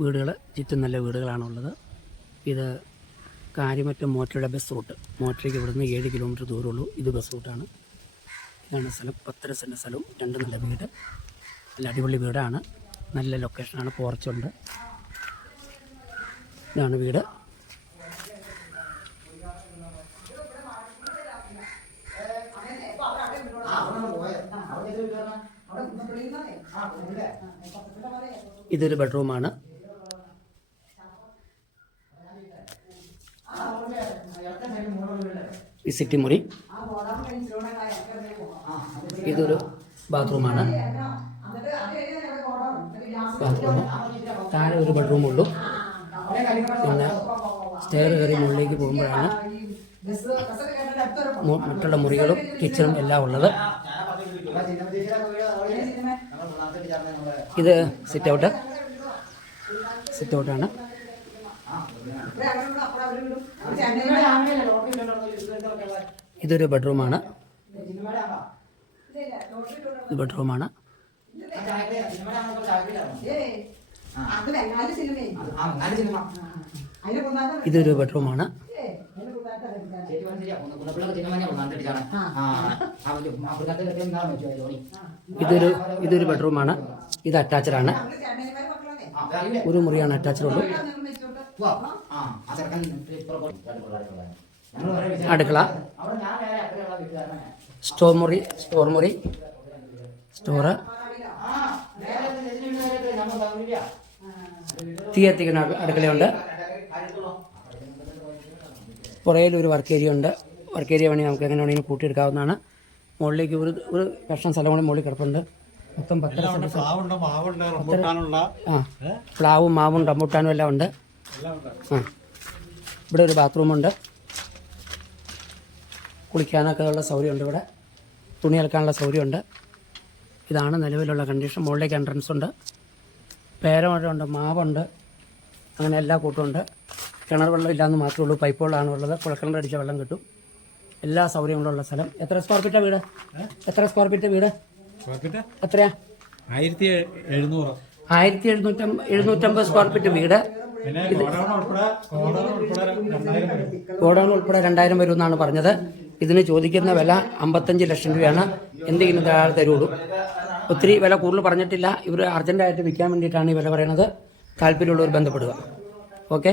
വീടുകൾ ചുറ്റും നല്ല വീടുകളാണുള്ളത്. ഇത് കാര്യമറ്റം മോറ്റയുടെ ബസ് റൂട്ട്. മോറ്റയ്ക്ക് ഇവിടുന്ന് ഏഴ് കിലോമീറ്റർ ദൂരമുള്ളൂ. ഇത് ബസ് റൂട്ടാണ്. ഇതാണ് സ്ഥലം. പത്തര സെന്റ് സ്ഥലവും രണ്ട് നല്ല വീട്. നല്ല അടിപൊളി വീടാണ്. നല്ല ലൊക്കേഷനാണ്. പോർച്ചുണ്ട്. ഇതാണ് വീട്. ഇതൊരു ബെഡ്റൂമാണ്. വിസിറ്റ് മുറി. ഇതൊരു ബാത്റൂമാണ്. ബാത്റൂം താഴെ ഒരു ബെഡ്റൂം ബെഡ്റൂമുള്ളൂ. പിന്നെ സ്റ്റെയർ കയറി മുകളിലേക്ക് പോകുമ്പോഴാണ് മറ്റുള്ള മുറികളും കിച്ചണും എല്ലാം ഉള്ളത്. ഇത് സിറ്റ് ഔട്ട് സിറ്റ് ഔട്ടാണ് ഇതൊരു ബെഡ്റൂമാണ്. ബെഡ്റൂമാണ്. ഇതൊരു ബെഡ്റൂമാണ്. ഇതൊരു ഇതൊരു ബെഡ്റൂമാണ്. ഇത് അറ്റാച്ച്ഡ് ആണ് നമ്മൾ ചേട്ടന്മാരെ ഒരു മുറിയാണ് അറ്റാച്ച്ഡ് അടുക്കള. സ്റ്റോർ മുറി സ്റ്റോർ മുറി. സ്റ്റോറ്. തീ എത്തിക്കുന്ന അടു- അടുക്കളയുണ്ട്. പുറയിൽ ഒരു വർക്ക് ഏരിയ ഉണ്ട്. വർക്ക് ഏരിയ വേണമെങ്കിൽ നമുക്ക് എങ്ങനെ വേണമെങ്കിലും കൂട്ടിയെടുക്കാവുന്നതാണ്. മുകളിലേക്ക് ഒരു ഒരു കഷ്ണം സ്ഥലം കൂടി മുകളിൽ കിടപ്പുണ്ട്. മൊത്തം പത്തര സെന്റ് റംബൂട്ടാനുള്ള. ആ. പ്ലാവും മാവും റംബൂട്ടാനും ഉണ്ട് എല്ലാം ഉണ്ട്. ആ ഇവിടെ ഒരു ബാത്റൂമുണ്ട് കുളിക്കാനൊക്കെ ഉള്ള സൗകര്യമുണ്ട് ഇവിടെ. തുണി അലക്കാനുള്ള സൗകര്യമുണ്ട്. ഇതാണ് നിലവിലുള്ള കണ്ടീഷൻ മുകളിലേക്ക് എൻട്രൻസ് ഉണ്ട്. പേരമഴയുണ്ട് മാവുണ്ട്. അങ്ങനെ എല്ലാ കൂട്ടമുണ്ട് കിണർ വെള്ളം ഇല്ലാന്ന് മാത്രമേ ഉള്ളൂ. പൈപ്പ് വെള്ളമാണ് ഉള്ളത്. കുളക്കിണർ അടിച്ച വെള്ളം കിട്ടും. എല്ലാ സൗകര്യങ്ങളും ഉള്ള സ്ഥലം. എത്ര സ്ക്വയർ ഫീറ്റാ വീട്? എത്ര സ്ക്വയർ ഫീറ്റ് വീട്? എത്രയാ? ആയിരത്തി എഴുന്നൂറ്. ആയിരത്തി എഴുന്നൂറ്റം എഴുന്നൂറ്റമ്പത് സ്ക്വയർ ഫീറ്റ് വീട്. ഗോഡൗൺ ഉൾപ്പെടെ രണ്ടായിരം വരും എന്നാണ് പറഞ്ഞത്. ഇതിന് ചോദിക്കുന്ന വില അമ്പത്തഞ്ച് ലക്ഷം രൂപയാണ്. എന്തെങ്കിലും ഒരാൾ തരുള്ളൂ. ഒത്തിരി വില കൂടുതൽ പറഞ്ഞിട്ടില്ല. ഇവർ അർജന്റായിട്ട് വിൽക്കാൻ വേണ്ടിയിട്ടാണ് ഈ വില പറയുന്നത് താല്പര്യമുള്ളവർ ബന്ധപ്പെടുക. ഓക്കെ?